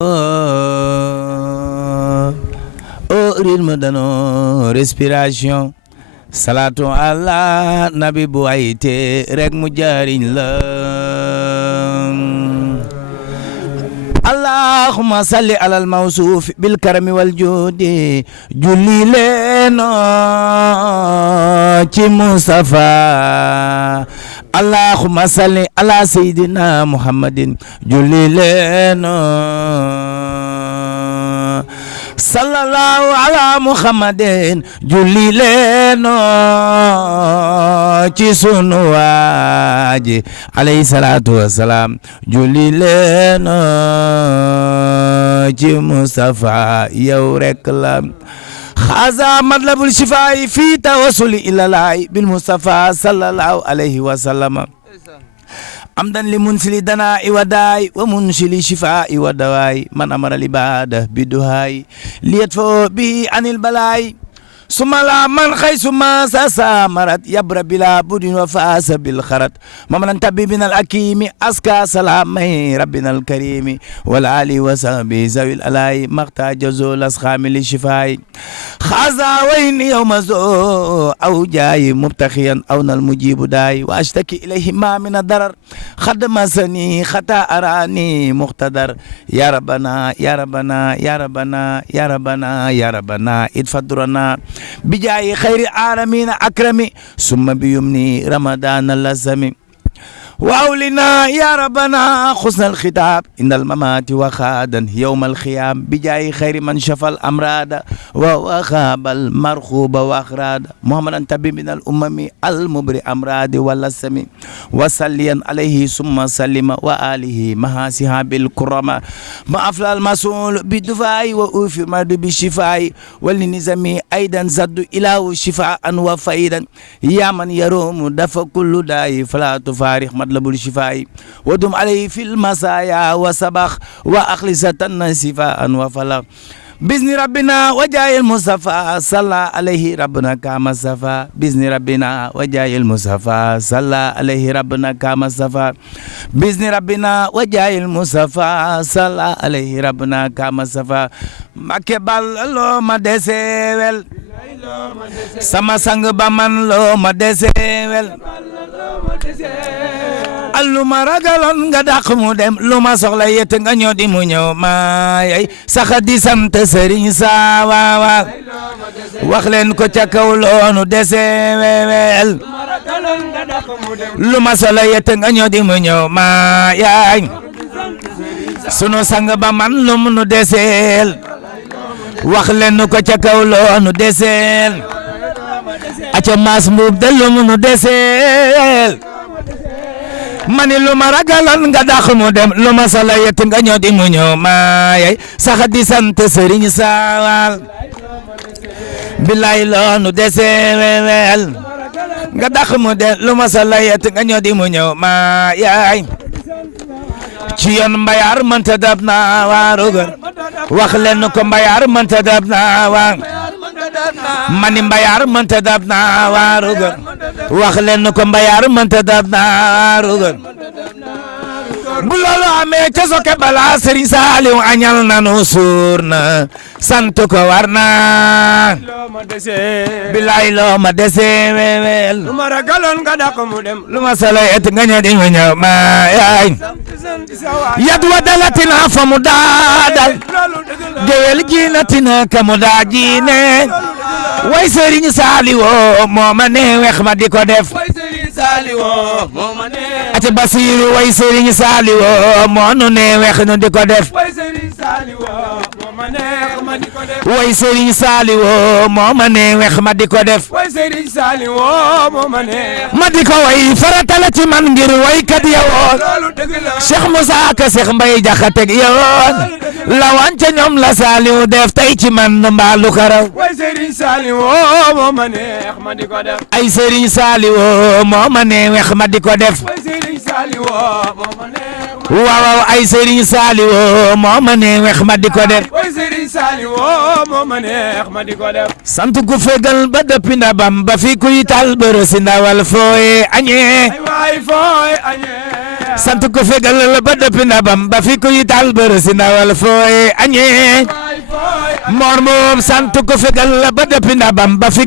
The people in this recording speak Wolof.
au rythme de nos respirations salatu ala nabi bu ayte rek mu jariñ la allahumma salli alal mawsuuf bil karami wal juudi julli leeno ci Mustafa allahumma salli ala sayyidina muhammadin julli leeno sallallahu ala muhammadin julli leeno ci sunu waaji alayhi salatu wassalam julli leeno ci Mustafa yow rek la xaza matlabul shifaa'i fi tawassuli ilalaahi bil Mustafa sallallahu alayhi wa sallam amdan li munsili dana i wadaay wa munsili shifaa'i wa dawaay man amara libada biduhaay liyat fo bi anil balaay suma la man xay suma sa samarat yabra bila budin wa faasa bil xarat mamanan tabibin al akimi aska salamay rabbina al karimi wal ali wa sahbi zawil alay maxtaja zol asxaami li shifaay xaza wayni yawma zo aw jaayi mubtaxiyan aw nal mujibu daay wa ashtaki ilayhi ma min darar xad masani xata arani muxtadar ya rabbana ya rabbana ya rabbana ya rabbana ya rabbana idfadurana bijaayi xayri aalamiina akrami summa biyumni ramadaan lazami واولنا يا ربنا حسن الختاب ان الممات وخادا يوم الخيام بجاي خير من شفى الامراض وخاب المرخوب واخراد محمد انت من الامم المبرئ امراض والسم وصليا عليه ثم سلم واله مع صحاب الكرم ما افلى المسؤول بالدفاع واوفي مرد بالشفاء ولنزمي ايضا زد الى شفاء وفيدا يا من يروم دفع كل داء فلا تفارق مطلب الشفاء ودم عليه في المسايا وسبخ وأخلصة نسفاء وفلق بإذن ربنا وجاي المصطفى صلى عليه ربنا كما صفى بإذن ربنا وجاي المصطفى صلى عليه ربنا كما صفى بإذن ربنا وجاي المصطفى صلى عليه ربنا كما صفى مكبل لو ما دسول sama sang ba man loo ma desewel allu ma ragaloon nga dàq mu dem lu ma soxla yet nga ñëw di mu ñëw maayay saxa di sant sëriñ saa waawa wax leen ko ca kaw loonu desewel lu ma soxla yet nga ñëw di mu ñëw maayay sunu sang ba man lu mu nu deseel wax leen ko ca kaw loonu deseel aca maas mbuub de lu mu deseel mani lu ma ragaloon nga dàq mu dem lu ma sala yet nga ñëw di mu ñëw maayay sax di sant sëriñ saawal bilaay loonu deseel nga dàq mu dem lu ma sala yet nga ñëw di mu ñëw maayay ci yoon mbayaar mënta dab na waarugar wax leen ko mbayaar mënta dab na waa mani mbayaar mënta dab na waarugar wax leen ko mbayaar mënta dab na waarugar bu loolu amee ca soke bala Sëriñ Saaliw añal nanu suur na sant ko war na bilaay loo ma dese wewel lu ma ragaloon nga dàq mu dem lu ma sala et nga ñëw di ñëw ma yaay yat wa dalatina fa mu daadal gewel jiinatina ka mu daa jiine way Sëriñ Saaliw moo ma ne wex ma di ko def ati Basiru way Sëriñ Saaliw moo nu ne wex nu di ko def way Sëriñ Saaliw moo ma ne wex ma di ko def ma di ko way farata la ci man ngir way kat yowoon Cheikh Moussa Ka Cheikh Mbaye Jaxate yowoon la wance ñoom la Saaliw def tey ci man mbaalu karaw ay Sëriñ Saaliw moo ma ne wex ma di ko def waaw ay Sëriñ Saaliw moo ma ne wex ma di ko def sant ku fegal ba dëppi ndabam ba fi kuy tal bërësi ndawal fooye añee sant ko fegal la ba dëpp na bam ba fi ko yital bërësi na wal fooy añee moor moom sant ko fegal la ba dëpp na bam ba fi